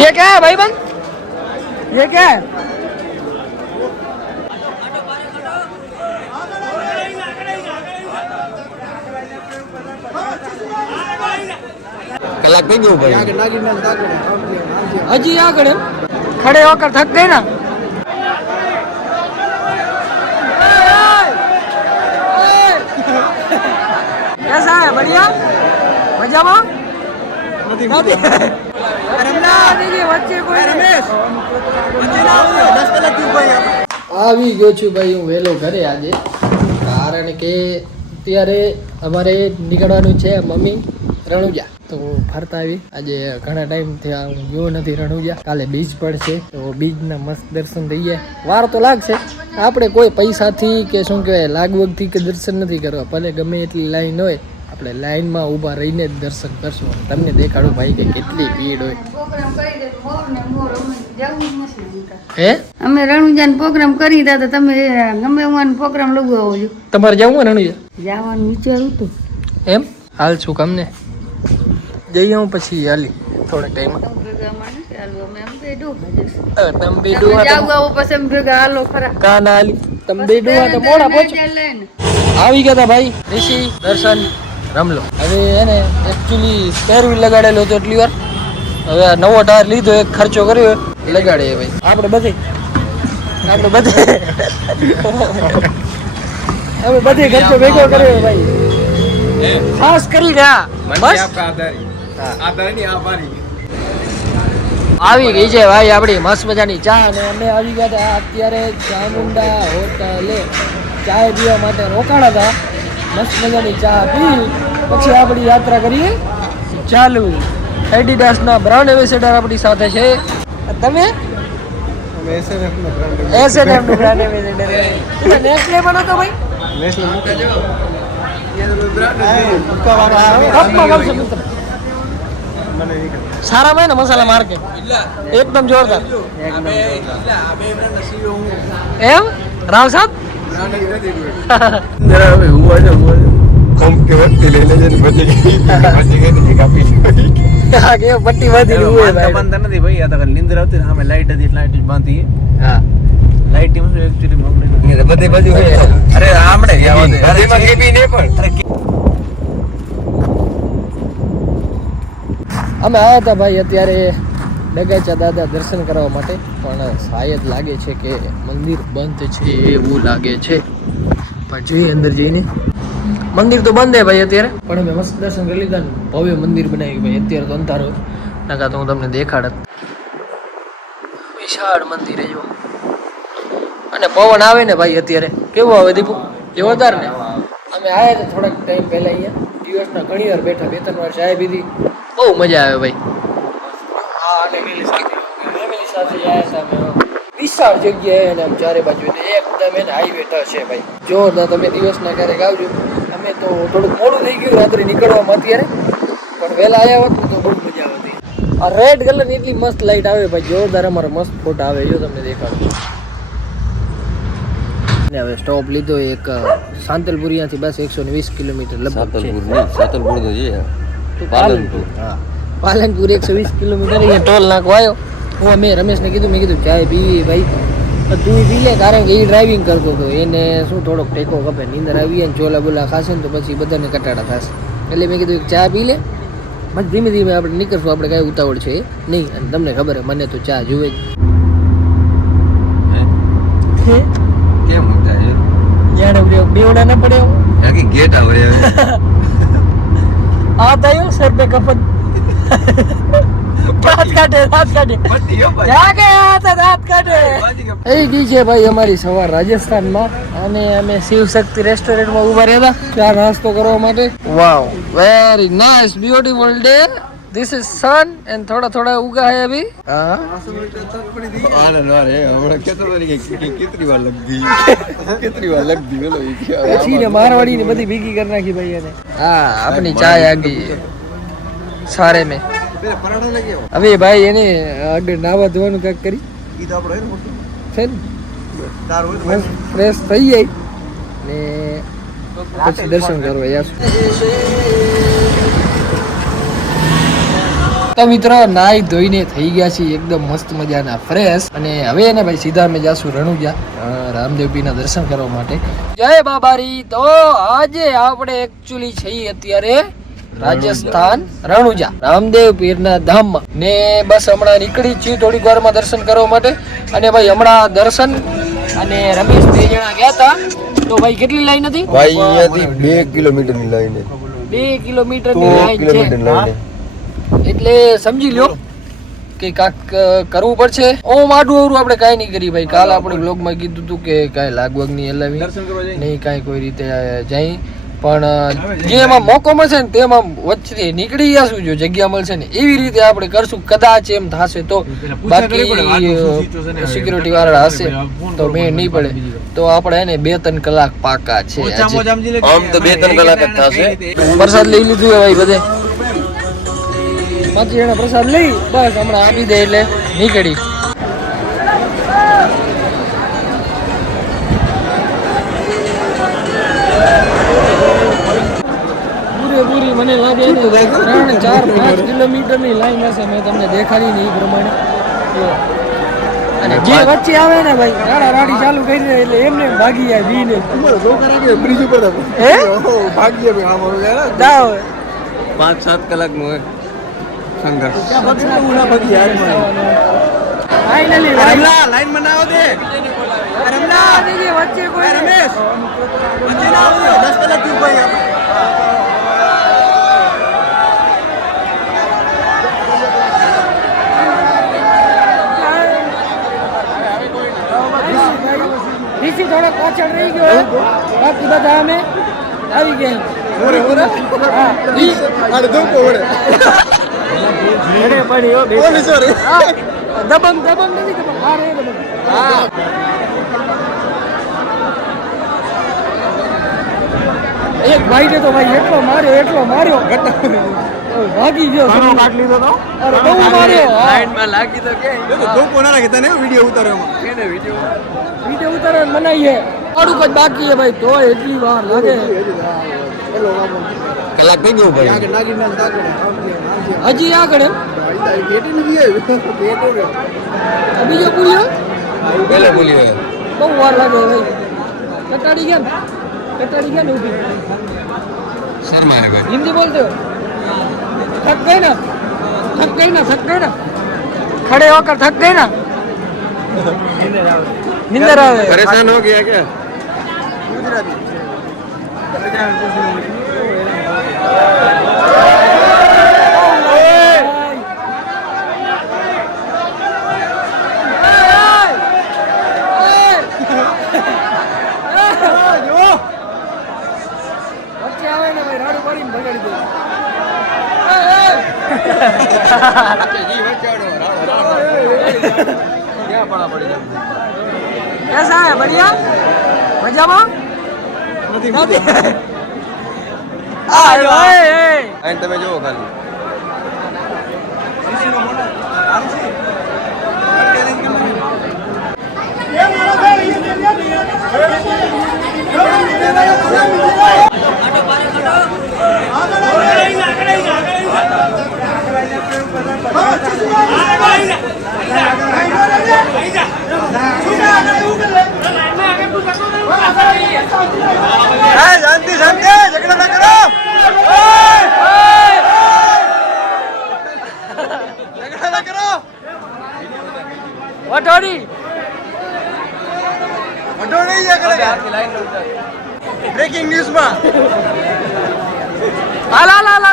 ये क्या है भाई बन, ये क्या है? कलाक થઈ ગયો ભાઈ हजी यहाँ खड़े होकर थक गए ना। कैसा है? बढ़िया मजा में આવી ગયો છું ભાઈ હું વહેલો ઘરે આજે, કારણ કે અત્યારે અમારે નીકળવાનું છે મમ્મી રણુજા, તો ફરતા આવી. આજે ઘણા ટાઈમ થયા હું ગયો નથી રણુજા. કાલે બીચ પણ છે તો બીચના મસ્ત દર્શન થઈ ગયા. વાર તો લાગશે, આપણે કોઈ પૈસાથી કે શું કહેવાય લાગવગથી કે દર્શન નથી કરવા, ભલે ગમે એટલી લાઈન હોય આપણે લાઈનમાં ઊભા રહીને જ દર્શન કરશું. તમને દેખાડું ભાઈ કે કેટલી ભીડ હોય. હે અમે રણુજાનો પ્રોગ્રામ કરી હતા તો તમે ગમે એવાનો પ્રોગ્રામ લગાવો છો. તમારે જવું રણુજા? જવાનું વિચારું હતું. એમ હાલ છું કમને જઈ આવું પછી હાલી થોડા ટાઈમ. આવી ગયા ભાઈ ઋષિ દર્શન રમલો. હવે એને એકચ્યુઅલી સ્પેરવીલ લગાડેલો હતો એટલી વાર, હવે આ નવો ટાયર લીધો, એક ખર્ચો કર્યો લગાડે ભાઈ. આપણે બધે ખર્ચો ભેગો કર્યો ભાઈ, ખાસ કરી રહ્યા. આવી ગઈ છે ભાઈ આપણી મસ્ત મજાની ચા, અને અમે આવી ગયા હતા અત્યારે ચામુંડા હોટલે ચાય પીવા માટે રોકાણા હતા. મસ્ત મજાની ચા પી પછી આપણી યાત્રા કરીએ ચાલુ. એડિડાસના બ્રાન્ડ એમ્બેસેડર આપણી સાથે છે. તમે SNF નું બ્રાન્ડ એમ્બેસેડર. નેસ્લે પણ હતો ભાઈ. સારા ભાઈ ને મસાલા માર્કેટ એકદમ જોરદાર. એમ રાવ સાહેબ પટ્ટી બાંધી નથી ભાઈ. આ નીંદર આવતી સામે લાઈટ હતી, લાઈટ બાંધી. હા લાઈટ એકચ્યુઅલી બધી બાજુ અરે આમડે અમે આવ્યા હતા ભાઈ અત્યારે ડગાચા દાદા દર્શન કરવા માટે, પણ શાયદ લાગે છે કે મંદિર બંધ છે એવું લાગે છે. પણ જોઈએ અંદર જઈને. મંદિર તો બંધ છે ભાઈ અત્યારે, પણ અમે મસ્ત દર્શન કરી લીધા ને ભવ્ય મંદિર બનાવ્યું ભાઈ. અત્યારે તો અંધારો નકા તો હું તમને દેખાડત. વિશાળ મંદિર જો, અને પવન આવે ને ભાઈ અત્યારે કેવું આવે દીપુ, જોરદાર ને. અમે આવ્યા હતા થોડાક ટાઈમ પહેલા અહીંયા, દિવસના ઘણી વાર બેઠા, 2-3 વાર ચાય પીધી, બહુ મજા આવે ભાઈ. હા અને ફેમિલી સાથે આવ્યા હતા અમે. વિશાળ જગ્યાએ અને આમ ચારે બાજુ એકદમ એને હાઈવે ટચ છે ભાઈ, જોરદાર. તમે દિવસના ક્યારેક આવજો. અમે તો થોડુંક મોડું થઈ ગયું રાત્રે નીકળવામાં અત્યારે, પણ વહેલા આવ્યા હોત તો બહુ મજા આવતી. આ રેડ કલરની એટલી મસ્ત લાઈટ આવે ભાઈ, જોરદાર. અમારા મસ્ત ફોટા આવે, જો તમને દેખાડું. હવે સ્ટોપ લીધો એક સાંતલપુર, અહીંયાથી બસ 120 કિલોમીટર લગભગ છે. સાતલપુર તો છે પાલનપુર. હા પાલનપુર 120 કિલોમીટર. અહીંયા ટોલ નાખવા આવ્યો. મેં રમેશને કીધું, મેં કીધું ચાય પીવી ભાઈ, તું પી લે, કારણ કે એ ડ્રાઇવિંગ કરતો હતો, એને શું થોડોક ટેકો કપે, નીંદર આવી જાય ને ચોલા બોલા ખાશે ને તો પછી બધાને કટાડા થશે. એટલે મેં કીધું ચા પી લે, પછી ધીમે ધીમે આપણે નીકળશું. આપણે કાંઈ ઉતાવળ છે નહીં, અને તમને ખબર છે મને તો ચા જુએ જ. કેમ બેવડા ના પડે આખી ગેટ આવે આ થયું સર પે કપત દાંત કાઢે એ ગઈ છે ભાઈ અમારી સવાર રાજસ્થાનમાં, અને અમે શિવ શક્તિ રેસ્ટોરન્ટમાં ઉભા રહ્યા હતા ચા નાસ્તો કરવા માટે. Wow very nice beautiful day. This is sun and થોડા ઉગા है अभी. પછી ને મારવાડી ને બધી ભેગી કરી નાખી ભાઈ એને. હા આપની ચાય આ ગઈ સારે में. હવે ભાઈ એને આગળ નાવા ધોવાનું કાંઈક કરી છે ને, ફ્રેશ થઈ જાય ને પછી દર્શન કરવા યાર. તો મિત્રો નાઈ ધોઈને થઈ ગયા છીએ એકદમ મસ્ત મજાના ફ્રેશ અને હવે એને ભાઈ સીધા અમે જાશું રણુજા રામદેવપીરના દર્શન કરવા માટે. જય બાબારી. તો આજે આપણે એકચ્યુઅલી છીએ અત્યારે રાજસ્થાન રણુજા રામદેવ પીરના ધામમાં ને બસ હમણાં નીકળી છીએ થોડીક વારમાં દર્શન કરવા માટે. અને ભાઈ હમણાં દર્શન અને રમેશ 2 જણા ગયા હતા. તો ભાઈ કેટલી લાઈન હતી ભાઈ? અહીંયાથી 2 કિલોમીટરની લાઈન 2 કિલોમીટરની લાઈન છે. એટલે સમજી લ્યો કે કાક કરવું પડશે. ઓમ આડું અવરું આપણે કાંઈ નહીં કરી ભાઈ. કાલ આપણે બ્લોગમાં કીધું હતું કે કાંઈ લાગવગ નહીં હલાવી નહીં, કાંઈ કોઈ રીતે જાય. પણ જે એમાં મોકો મળશે ને તેમાં વચ્ચે નીકળી જશું. જો જગ્યા મળશે ને એવી રીતે આપણે કરશું. કદાચ એમ થશે તો, બાકી સિક્યુરિટી વાળા હશે તો મેં નહીં પડે તો આપણે એને 2-3 કલાક પાકા છે. આમ તો 2-3 કલાક જ થશે. પ્રસાદ લઈ લીધું ભાઈ બધે. 5 જણા પ્રસાદ લઈ બસ હમણાં આપી દે એટલે નીકળી. પૂરેપૂરી મને લાગે 3-4-5 કિલોમીટરની લાઈન હશે. મેં તમને દેખાડી ને એ પ્રમાણે. અને જે વચ્ચે આવે ને ભાઈ રાડા રાડી ચાલુ કરી દે એટલે એમને ભાગી જાય બીને. બ્રિજ ઉપર હે ભાગીએ આમ 5-7 કલાકનું સંઘર્ષ. ફાઇનલી લાઈન બનાવો દે. વચ્ચે કોઈ રમેશ વચ્ચે ના આવજો. 10 કલાક થી ઉભા આપણે. ઋષિ થોડો પાછળ રહી ગયો. બાકી બધા અમે આવી ગયા. દબંગ નથી એક ભાઈ ને તો ભાઈ એટલો માર્યો ભાગી ગયો. અરે બહુ માર્યો. લાગી તો કે ધોકો ના રાખે તને વિડિયો ઉતારવામાં. કેને વિડીયો ઉતારવા મનાઈએ. થોડુંક જ બાકી છે ભાઈ. તો એટલી વાર લાગે. કલાક થઈ ગયો ભાઈ. હજી આગળ એમ બીજો પૂર્યો પેલે બોલી હોય. બહુ વાર લાગે ભાઈ. કટાડી ગયા ને ઉભી શર્મા ભાઈ. હિન્દી બોલते हो? थक गए ना खड़े होकर थक गए ना. नींदर आवे. परेशान हो गया क्या? વચ્ચે આવે ને ભાઈ રાડું પાડીને ભગાડી દે. कैसा है? बढ़िया मजाમાં નથી. તમે જોવો ખાલી. શાંતિ ઝઘડા ના કરો. ઝઘડા ના કરો. વટોડી બ્રેકિંગ ન્યૂઝ માં. હાલ હાલો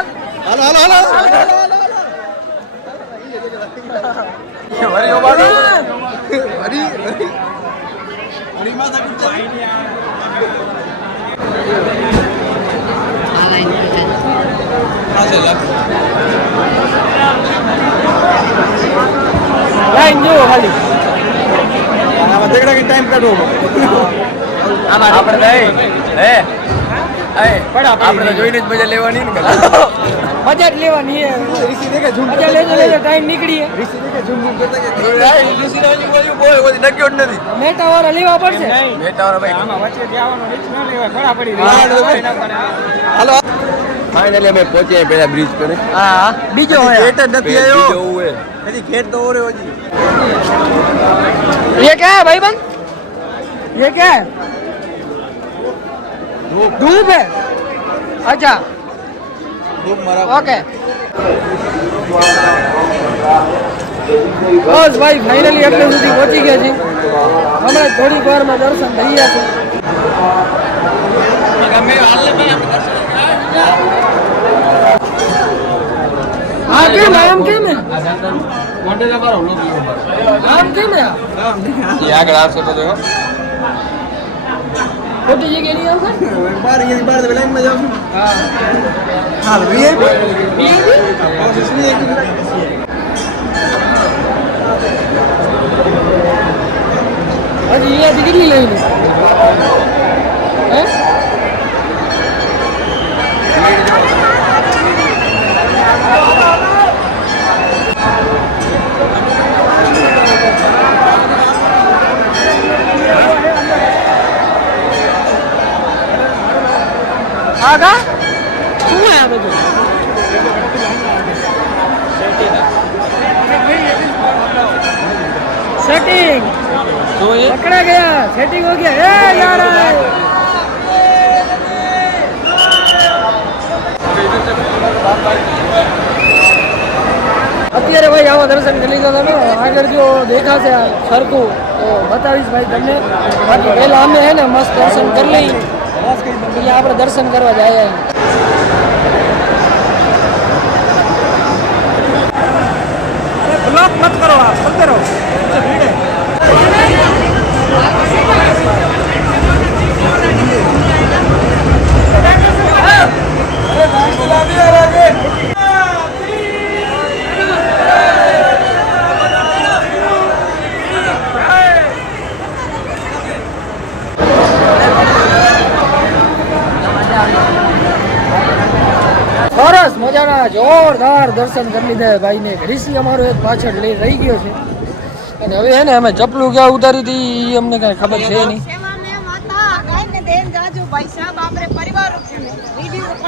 વરીઓ બાડો. વરી માથા કુચા. લાઈન જો ખાલી આમાં ઝઘડા કે ટાઈમ કાઢવો. આપણે આપણે જોઈને જ મજા લેવાની ને. મજા જ લેવાની હે. ઋષિ દેખે ઝૂમ મજા લેજો ટાઈમ નીકળી. ઋષિ દેખે ઝૂમ કરતા કે ઋષિ રાજી બોલ કોઈ નક્યો જ નથી. મેટા વાળા લેવા પડશે. મેટા વાળા ભાઈ આમાં વચ્ચે જવાનો રિસ્ક ન લેવા. ઘણા પડી. હાલો ફાઇનલી અમે પહોંચ્યા પેલા બ્રિજ પર હા બીજો હોય ગેટ જ નથી આવ્યો બીજો હોય હજી ગેટ તો ઓરે હજી ये क्या है भाई बंद ये क्या है धूप है अच्छा ધૂપ મારા ओके બસ ભાઈ ફાઇનલી એટલે સુધી પહોંચી ગયા છે હમણાં થોડીક વારમાં દર્શન થઈ ગયા છે હા કેમ આમ કેમ હે આમ કેમ હે એ આગળ આવશે તો જો ખોટી જગ્યાએ નહીં આવશે બાર અહીંયાથી બાર લાઈનમાં જાવ છું હા હાલ વીઆઈપી હજી અહીંયાથી કેટલી લઈને હે આગા શું હે આ બધું सेटिंग पकड़ा गया सेटिंग हो गया ए यार અત્યારે ભાઈ આવા દર્શન કરી લીધા તમે આગળ જો દેખાશે સરખું તો બતાવીશ ભાઈ તમને બાકી પહેલા અમે હે ને મસ્ત દર્શન કરી લઈ એટલે આપણે દર્શન કરવા જાય બ્લોક મત કરો આપ મત કરો ભીડ है સરસ મજાના જોરદાર દર્શન કરી લીધા ભાઈ ને ઋષિ અમારો એક પાછળ લઈ રહી ગયો છે અને હવે હે ને અમે ચપલું ક્યાં ઉતારી હતી ઈ અમને કઈ ખબર છે નહીં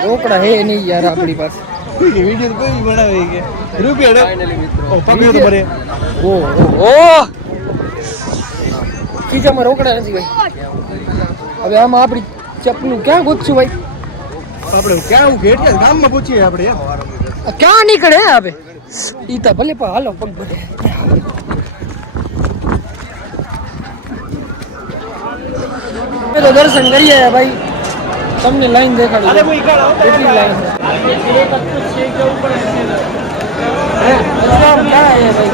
રોકડા હે નહીં યાર આપણી પાસે વિડિયો કોઈ બનાવે કે રૂપિયા ફાઇનલી મિત્રો પકડ્યો તો ભરે ઓ ખીચામાં રોકડા નથી ભાઈ હવે આમાં આપણી ચપલું ક્યાં ગોતશું ભાઈ આપણે ક્યાં હું ગેટ ગામમાં પૂછીએ આપણે એમ આ ક્યાં નીકળે હે આપે ઈ તો ભલે પણ હાલો પગ બધે અમે તો દર્શન કરીએ ભાઈ તમને લાઈન દેખાડું કેટલી લાઈન હે આમ ક્યાં હે ભાઈ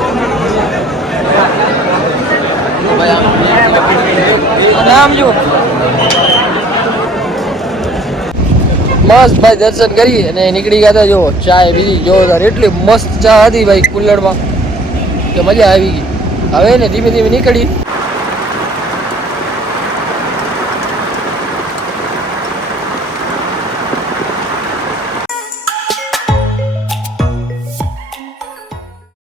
નામ જો મસ્ત ભાઈ દર્શન કરી અને નીકળી ગયા હતા જો ચાય પીધી જોરદાર એટલી મસ્ત ચા હતી ભાઈ કુલ્લડમાં કે મજા આવી ગઈ હવે ને ધીમે ધીમે નીકળી